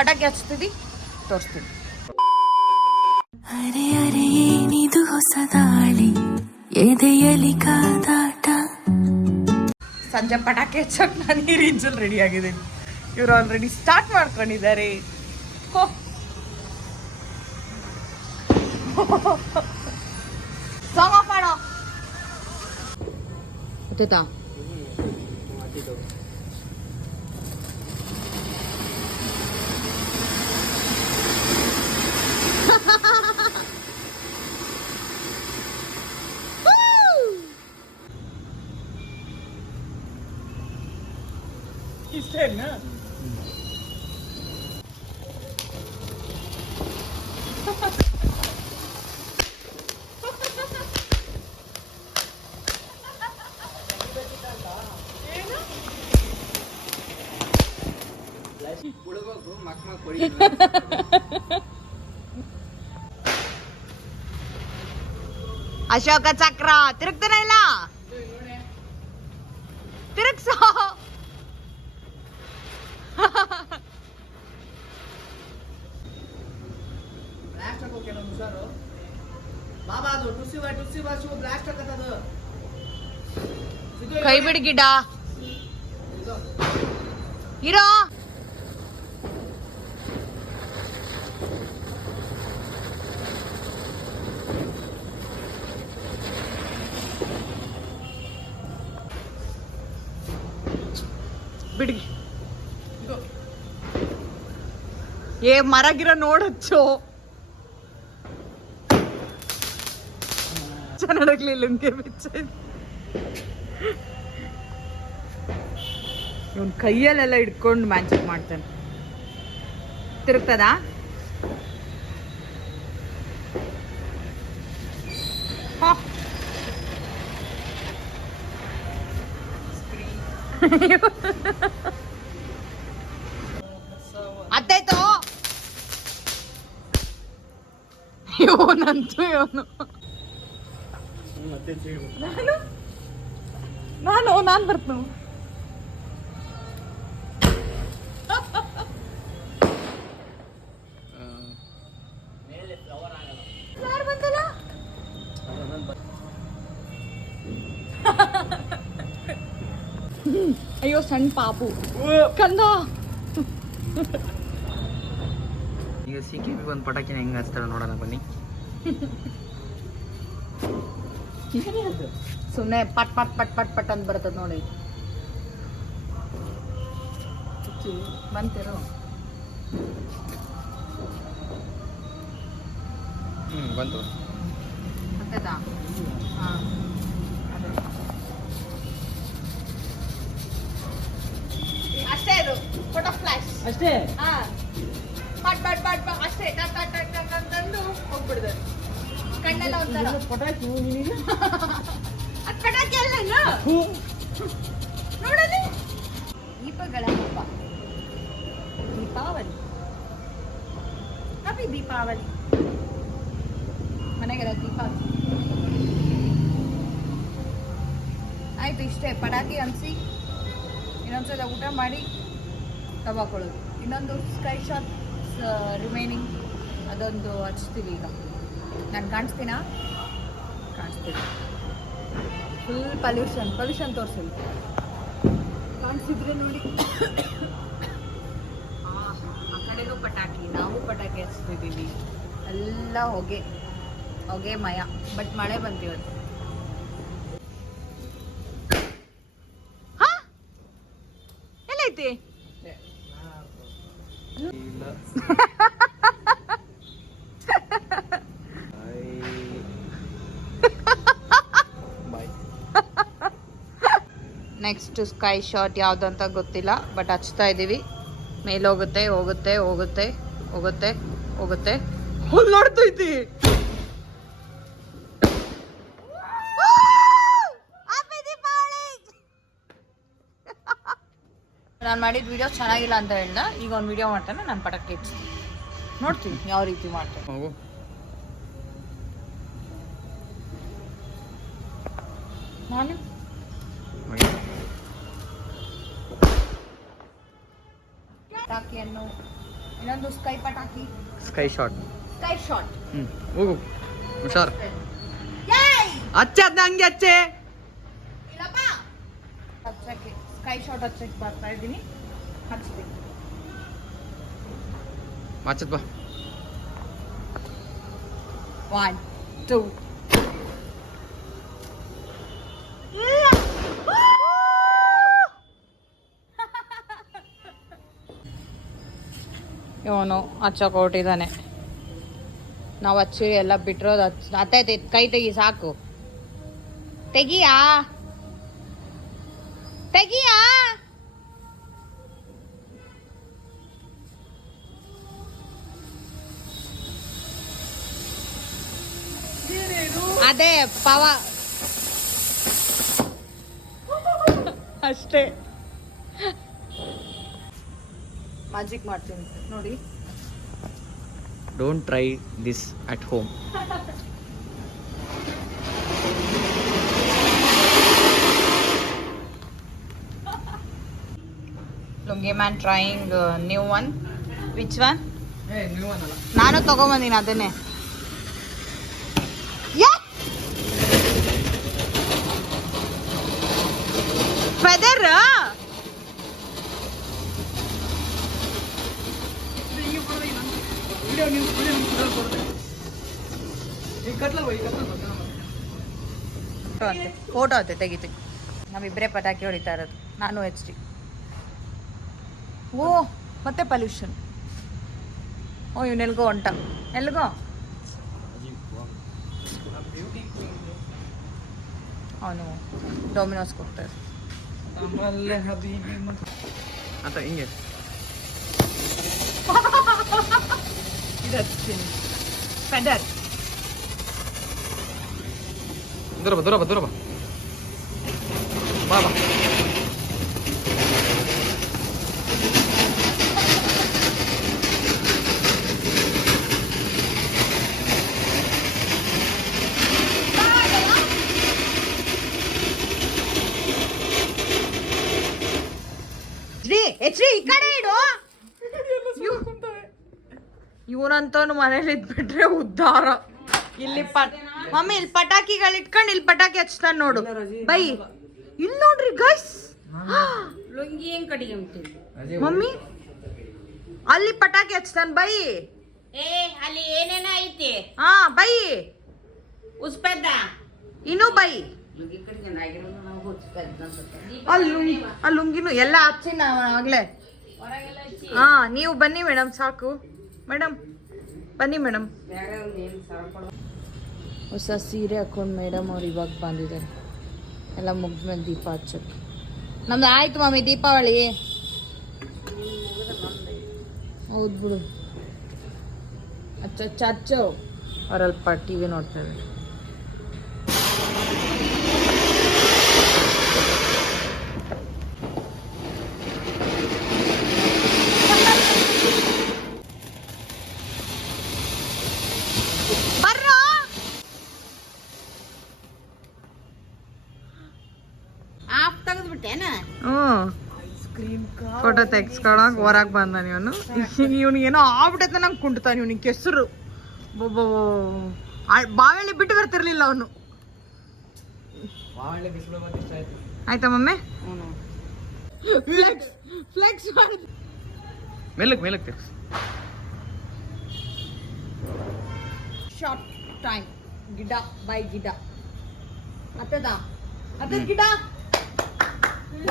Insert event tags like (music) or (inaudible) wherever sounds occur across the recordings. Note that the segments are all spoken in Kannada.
ಪಟಾಕಿ ಹಚ್ತಿದ್ದಿ ತೋರಿಸ್ತೀನಿ. ಅರೆ ಅರೆ ಏನಿದು ಹೊಸ ದಾಳಿ? ಎದೆಯಲಿ ಕಾದಾಟ? ಸಂಜೆ ಪಟಾಕಿ ಹಚ್ಚಕ್ ನಾನು ಈ ರೀಜಲ್ ರೆಡಿ ಆಗಿದ್ದೀನಿ. ಇವರು ಆಲ್ರೆಡಿ ಸ್ಟಾರ್ಟ್ ಮಾಡ್ಕೊಂಡಿದ್ದಾರೆ. ಹೋ. ಸಾಂಗ್ ಆಫ್ ಮಾಡೋ. ಗೊತ್ತಾಯ್ತಾ? स्टाईल ना अशोका चक्रा तिरक्त राहिला ನಮ್ಮ ಹುಷಾರು ಬಾಬಾ ಅದು ಟುಸಿ ಬಾ ಟುಸಿ ಬಾ ಶಿವ ಬ್ಲಾಸ್ಟ್ ಆಗತ್ತದು ಕೈ ಬಿಡಿ ಗಿಡ. ಇರೋ. ಬಿಡಿ ಏ ಮರಗಿರ ನೋಡಚ್ಚು. ಚೆನ್ನಾಗಲಿ ಲುಂಗಿ ಬಿಚ್ಚ ಇವನ್ ಕೈಯಲ್ಲೆಲ್ಲ ಹಿಡ್ಕೊಂಡು ಮ್ಯಾಜಿಕ್ ಮಾಡ್ತಾನೆ. ತಿರುಗ್ತದ? ಅತ್ತಾಯ್ತು ಇವನಂತೂ ಇವನು. ನಾನು? ನಾನು ನಾನು ಬರ್ತೀನಿ. ಅಯ್ಯೋ, ಸಣ್ಣ ಪಾಪು. ಕಂದ. ಈಗ ಸಿಕ್ಕಿ ಒಂದು ಪಟಾಕಿನ ಹೆಂಗೆ ಹಚ್ತಾಳೆ ನೋಡೋಣ ಬನ್ನಿ. ಸುಮ್ಮನೆ ಪಟ್ ಪಟ್ ಪಟ್ ಪಟ್ ಪಟ್ ಅಂತ ಬರ್ತದೆ ನೋಡಿ ಬಂತು ಹ್ಞೂ ಬಂತು ಗೊತ್ತಾಯ್ತಾ ಹಾಂ ಅಷ್ಟೇ ಇದು ಫೋಟೋ ಫ್ಲಾಶ್ ಅಷ್ಟೇ ಹಾ ಪಟ್ ಪಟ್ ಪಟ್ ಪಟ್ ಅಷ್ಟೇ ಟಕ್ ಟಕ್ ಅಂತಂದು ಹೋಗ್ಬಿಡ್ದು ಕಣ್ಣೆಲ್ಲ ಒಂಥರ. ಪಟಾಕಿ ನೀನಿಲ್ಲ ಅದ್ ಪಟಾಕಿ ಅಲ್ಲ ನೋಡಲಿ ದೀಪಗಳ ಹಬ್ಬ. ದೀಪಾವಳಿ. ಹ್ಯಾಪಿ ದೀಪಾವಳಿ. ಮನೆಗೆಲ್ಲ ದೀಪಾವಳಿ ಆಯಿತು ಇಷ್ಟೇ ಪಟಾಕಿ ಹಂಸಿ ಇನ್ನೊಂದ್ಸಲ ಊಟ ಮಾಡಿ ತಗೊಳ್ಳೋದು ಇನ್ನೊಂದು ಸ್ಕೈ ಶಾಟ್ ರಿಮೈನಿಂಗ್ ಅದೊಂದು ಹಚ್ತೀವಿ ಈಗ. ನಾನು ಕಾಣಿಸ್ತೀನಾ? ಕಾಣಿಸ್ತೀನಿ ಫುಲ್ ಪಲ್ಯೂಷನ್ ಪಲ್ಯೂಷನ್ ತೋರಿಸಿಲ್ಲ ಕಾಣಿಸಿದ್ರೆ ನೋಡಿ. (coughs) ಆ ಆ ಕಡೆನೂ ಪಟಾಕಿ ನಾವು ಪಟಾಕಿ ಹಚ್ತಿದ್ದೀವಿ ಎಲ್ಲ ಹೊಗೆ ಹೊಗೆ ಮಯ ಬಟ್ ಮಳೆ ಬಂತಿವತ್ತು ಎಲ್ಲೈತಿ? ನೆಕ್ಸ್ಟ್ ಸ್ಕೈ ಶಾಟ್ ಯಾವ್ದು ಅಂತ ಗೊತ್ತಿಲ್ಲ ಬಟ್ ಹಚ್ತಾ ಇದ್ದೀವಿ ಮೇಲೆ ಹೋಗುತ್ತೆ ಹೋಗುತ್ತೆ ಹೋಗುತ್ತೆ ಹೋಗುತ್ತೆ ಹೋಗುತ್ತೆ. ಹುಲ್ ನೋಡ್ತೈತಿ (laughs) ನಾನು ಮಾಡಿದ ವಿಡಿಯೋ ಚೆನ್ನಾಗಿಲ್ಲ ಅಂತ ಹೇಳ್ದ. ಈಗ ಒಂದು ವಿಡಿಯೋ ಮಾಡ್ತಾನೆ ನಾನು ಪಟಾಕಿ ಇಡ್ತೀನಿ ನೋಡ್ತೀನಿ ಯಾವ ರೀತಿ ಮಾಡ್ತೇನೆ. ನಾನು ಇನ್ನೊಂದು ಸ್ಕೈ ಪಟಾಕಿ ಸ್ಕೈ ಶಾಟ್ ಸ್ಕೈ ಶಾಟ್ ಹ್ಞೂ ಹೋಗು ಹುಷಾರ್ ಹಚ್ಚೆ ಅದನ್ನ ಹಂಗೆ ಹಚ್ಚೆ ಇಲ್ಲಪ್ಪ ಹಚ್ಚಕ್ಕೆ ಸ್ಕೈ ಶಾಟ್ ಹಚ್ಚಕ್ಕೆ ಬರ್ತಾ ಇದ್ದೀನಿ ಹಚ್ತೀನಿ ಹಚ್ಚತ್ ಬಾ ಒನ್ ಟೂ ಇವನು ಅಚ್ಚಾ ಹೊರಟಿದ್ದಾನೆ ನಾವು ಹಚ್ಚಿ ಎಲ್ಲ ಬಿಟ್ಟಿರೋದು ಅತ್ತೈತೆ ಕೈ ತೆಗಿ ಸಾಕು. ತೆಗಿಯಾ? ತೆಗಿಯಾ? ಅದೇ ಪವ ಅಷ್ಟೇ. ಮ್ಯಾಜಿಕ್ ಮಾಡ್ತೀನಿ. ನೋಡಿ. Don't try this at home lungi man trying new one which one ನಾನು ತಗೊಂಬಂದಿನಿ ಅದನ್ನೇ. ವಿಡಿಯೋ ನೀವು ವಿಡಿಯೋ ಈಗ ಫೋಟೋ ಅಂತೆ ತೆಗಿತೀವಿ ನಾವಿಬ್ಬರೇ ಪಟಾಕಿ ಹೊಡಿತಾ ಇರೋದು ನಾನು ಎಚ್ ಡಿ ಓ ಮತ್ತೆ ಪಲ್ಯೂಷನ್ ಓ ಇವನೆಲ್ಗೋ ಹೊಂಟ ಎಲ್ಗೋ? ಅವನು ಡೊಮಿನೋಸ್ಗೆ ಹೋಗ್ತಾರೆ ಅಂತ ಹಿಂಗೆ. ಇದು ಹಚ್ತೀನಿ ಫೆದರ್ ದೂರ ಬಾ ದೂರ ಬಾ ದೂರ ಬಾ ಬಾ ಬಾ ಶ್ರೀ ಎಚ್ ಈ ಕಡೆ ಇವನಂತವನು ಮನೇಲಿ ಇದ್ಬಿಟ್ರೆ ಉದ್ಧಾರ ಇಲ್ಲಿ ಪಟ ಮಮ್ಮಿ ಇಲ್ಲಿ ಪಟಾಕಿಗಳು ಇಟ್ಕೊಂಡು ಇಲ್ಲಿ ಪಟಾಕಿ ಹಚ್ತಾನ ನೋಡು. ಬೈ. ಇಲ್ಲಿ. ನೋಡ್ರಿ ಗೈಸ್ ಲುಂಗಿ ಹೆಂಗ್ ಕಡಿಗೆ ಮಮ್ಮಿ ಅಲ್ಲಿ ಪಟಾಕಿ ಹಚ್ತಾನ ಬೈ. ಏ ಅಲ್ಲಿ ಏನೇನ ಐತಿ? ಹಾ ಬೈ. ಉಸ್ಪೆದ್ದ? ಇನ್ನು ಬೈ. ಅಲ್ಲಿ ಅಲ್ಲಿ ಲುಂಗಿನು ಎಲ್ಲ ಹಚ್ಚಿ ನಾವು ಆಗ್ಲೇ ಹಾ ನೀವು ಬನ್ನಿ ಮೇಡಮ್ ಸಾಕು. ಮೇಡಮ್ ಬನ್ನಿ ಮೇಡಮ್. ಹೊಸ ಸೀರೆ ಹಾಕೊಂಡು ಮೇಡಮ್ ಅವ್ರು ಇವಾಗ ಬಂದಿದ್ದಾರೆ. ಎಲ್ಲ ಮುಗಿದ್ಮೇಲೆ ದೀಪ ಹಚ್ಚಕ್ಕೆ. ನಮ್ದು ಆಯ್ತು ಮಮ್ಮಿ ದೀಪಾವಳಿ. ಹೌದು ಬಿಡು. ಅಚ್ಚ. ಹಚ್ಚು ಅವರಲ್ಪ ಟಿ ವಿ ನೋಡ್ತಾ ಇದ್ದಾರೆ ಬರ್ರೋ ಆಫ್ ತೆಗೆದ್ಬಿಟ್ಟೇನ ಹ್ಞೂ ಫೋಟೋ ತೆಗ್ಸ್ಕೊಳಕ್ ಹೊರಗೆ ಬಂದ ಇವನು. ಇವ್ನಿಗೆ ಏನೋ ಆಗ್ಬಿಟ್ಟೈತೆ ನಂಗೆ ಕುಂಟ್ತಾನೆ ಇವ್ನಿಗೆ ಕೆಸರು. ಬಾವಿಯಲ್ಲಿ ಬಿಟ್ಟು ಬರ್ತಿರ್ಲಿಲ್ಲ ಅವನು. ಆಯ್ತು. ಆಯ್ತಾ ಮಮ್ಮಿ? ಫ್ಲೆಕ್ಸ್ ಫ್ಲೆಕ್ಸ್ ಮಾಡಿದ್ ಮೇಲಕ್ಕೆ ಮೇಲಕ್ಕೆ ತೆಗ್ಸು. ಶಾರ್ಟ್ ಟೈಮ್ ಗಿಡ ಬೈ ಗಿಡ. ಅತ್ತದ ಅತ್ತದ ಗಿಡ?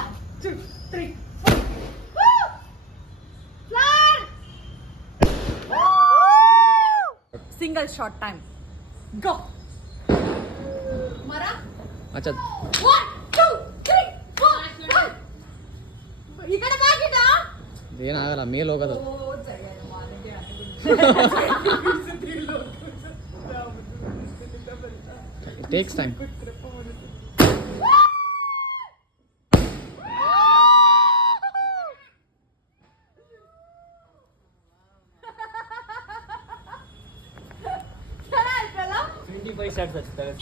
One two three single short time ಗೋ ಮರ ಹಚ್ಚದ್ one two three four five ಈ ಕಡೆ ಬಾ ಗಿಡ ಏನಾಗಲ್ಲ ಮೇಲ್ ಹೋಗೋದು (laughs) takes time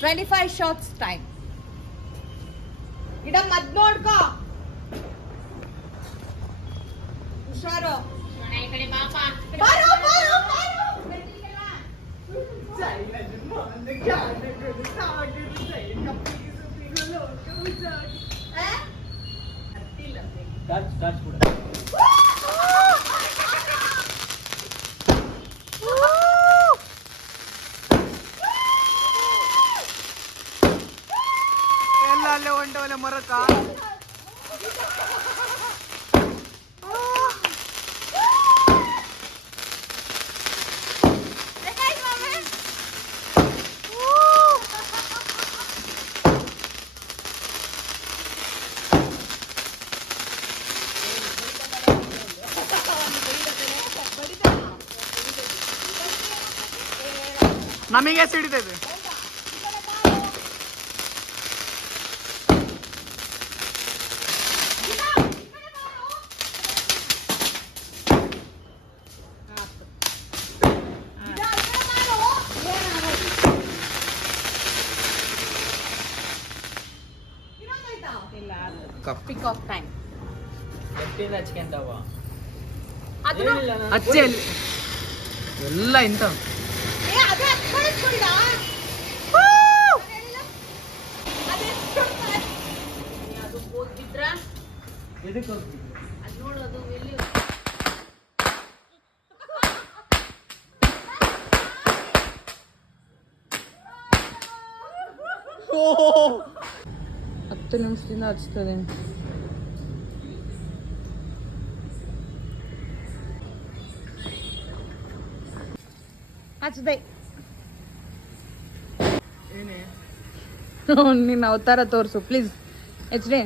Twenty five shorts time ಇಡಮ್ ಅದ್ ನೋಡ್ಕೋ. ಹುಷಾರು. ನಮಗೆ ಸಿಡಿತೈತೆ ಪಿಕ್ ಆಫ್ ಟೈಮ್ ಅಚ್ಚೆ ಅಲ್ಲಿ ಎಲ್ಲ ಇಂಥ ಅದು ಹೋಗಿದ್ರ ಅದು ನೋಡು ಅದು ಎಲ್ಲಿ ಹತ್ತು ನಿಮಿಷದಿಂದ ಹಚ್ತದೆ. ಹಚ್ದೆ. ನಿನ್ನ ಅವತಾರ ತೋರಿಸು ಪ್ಲೀಸ್ ಎಚ್ ಡಿ.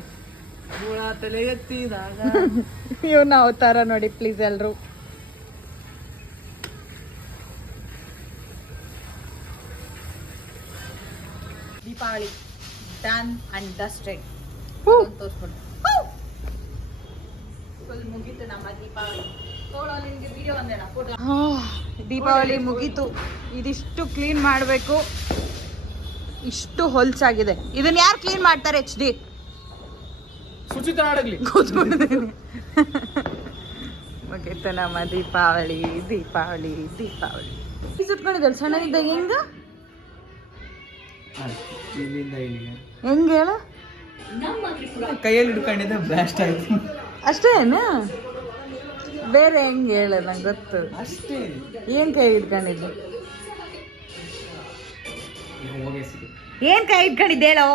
ತಲೆ ಎತ್ತಿದಾಗ. (laughs) ಇವನ ಅವತಾರ ನೋಡಿ ಪ್ಲೀಸ್ ಎಲ್ರು. ದೀಪಾವಳಿ ಡನ್ ಅಂಡ್ ಡಸ್ಟೆಡ್ ತೋರಿಸ್ಬಿಡು ನಮ್ಮ ದೀಪಾವಳಿ. ಮುಗೀತು. ಇದಿಷ್ಟು ಕ್ಲೀನ್ ಮಾಡಬೇಕು. ಇಷ್ಟು ಹೊಲ್ಸಾಗಿದೆ. ಇದನ್ನ ಯಾರು ಕ್ಲೀನ್ ಮಾಡ್ತಾರೆ ಎಚ್ ಡಿ ಸುಚಿತ ಮುಗೀತು ನಮ್ಮ ದೀಪಾವಳಿ ದೀಪಾವಳಿ ದೀಪಾವಳಿ. ಸುತ್ಕೊಂಡಿದ್ದಲ್ಲ ಸಣ್ಣನಿದ್ದಾಗ ಹೆಂಗ? ಹೆಂಗ ಹೇಳ? ಕೈಯಲ್ಲಿ ಹಿಡ್ಕೊಂಡಿದ್ದೆ ಬ್ಲಾಸ್ಟ್ ಆಯ್ತು. ಅಷ್ಟೇನಾ? ಬೇರೆ ಹೆಂಗ್ ಹೇಳ ನಂಗೆ ಗೊತ್ತು. ಅಷ್ಟೇ. ಏನು ಕೈ ಹಿಡ್ಕೊಂಡಿದ್ದು? ಏನು ಕೈ ಹಿಡ್ಕೊಂಡಿದ್ದೆ ಹೇಳೋ.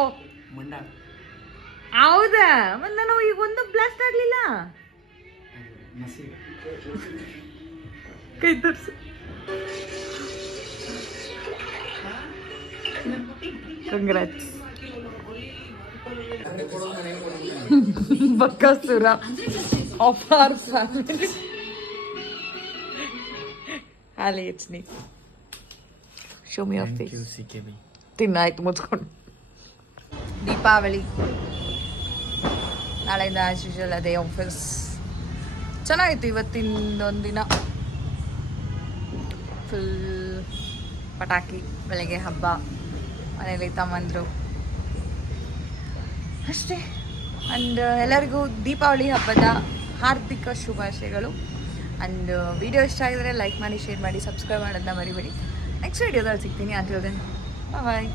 ಹೌದಾ? ಮತ್ತೆ ನಾನು ಈಗ ಒಂದು ಬ್ಲಾಸ್ಟ್ ಆಗಲಿಲ್ಲ. ಕೈ ತೋರಿಸು. Congrats Bakasura. Of our family holy it's ನೀ show me of face C B ತಿನ್ನಾಯ್ತು ಮುಚ್ಕೊಂಡು. ದೀಪಾವಳಿ. ನಾಳೆಯಿಂದ ಆಸ್ ಯೂಶಲ್ ಅದೇ ಆಫೀಸ್ ಚೆನ್ನಾಗಿತ್ತು ಇವತ್ತಿಂದೊಂದು ದಿನ ಫುಲ್ ಪಟಾಕಿ, ಬೆಳಗ್ಗೆ ಹಬ್ಬ, ಮನೇಲಿ ತಮ್ಮಂದರು. ಅಷ್ಟೇ. ಆ್ಯಂಡ್ ಎಲ್ಲರಿಗೂ ದೀಪಾವಳಿ ಹಬ್ಬದ ಹಾರ್ದಿಕ ಶುಭಾಶಯಗಳು. ಆ್ಯಂಡ್ ವಿಡಿಯೋ ಇಷ್ಟ ಆಗಿದ್ರೆ ಲೈಕ್ ಮಾಡಿ ಶೇರ್ ಮಾಡಿ ಸಬ್ಸ್ಕ್ರೈಬ್ ಮಾಡೋದನ್ನ ಮರಿಬೇಡಿ. ನೆಕ್ಸ್ಟ್ ವೀಡಿಯೋದಲ್ಲಿ ಸಿಗ್ತೀನಿ. Then bye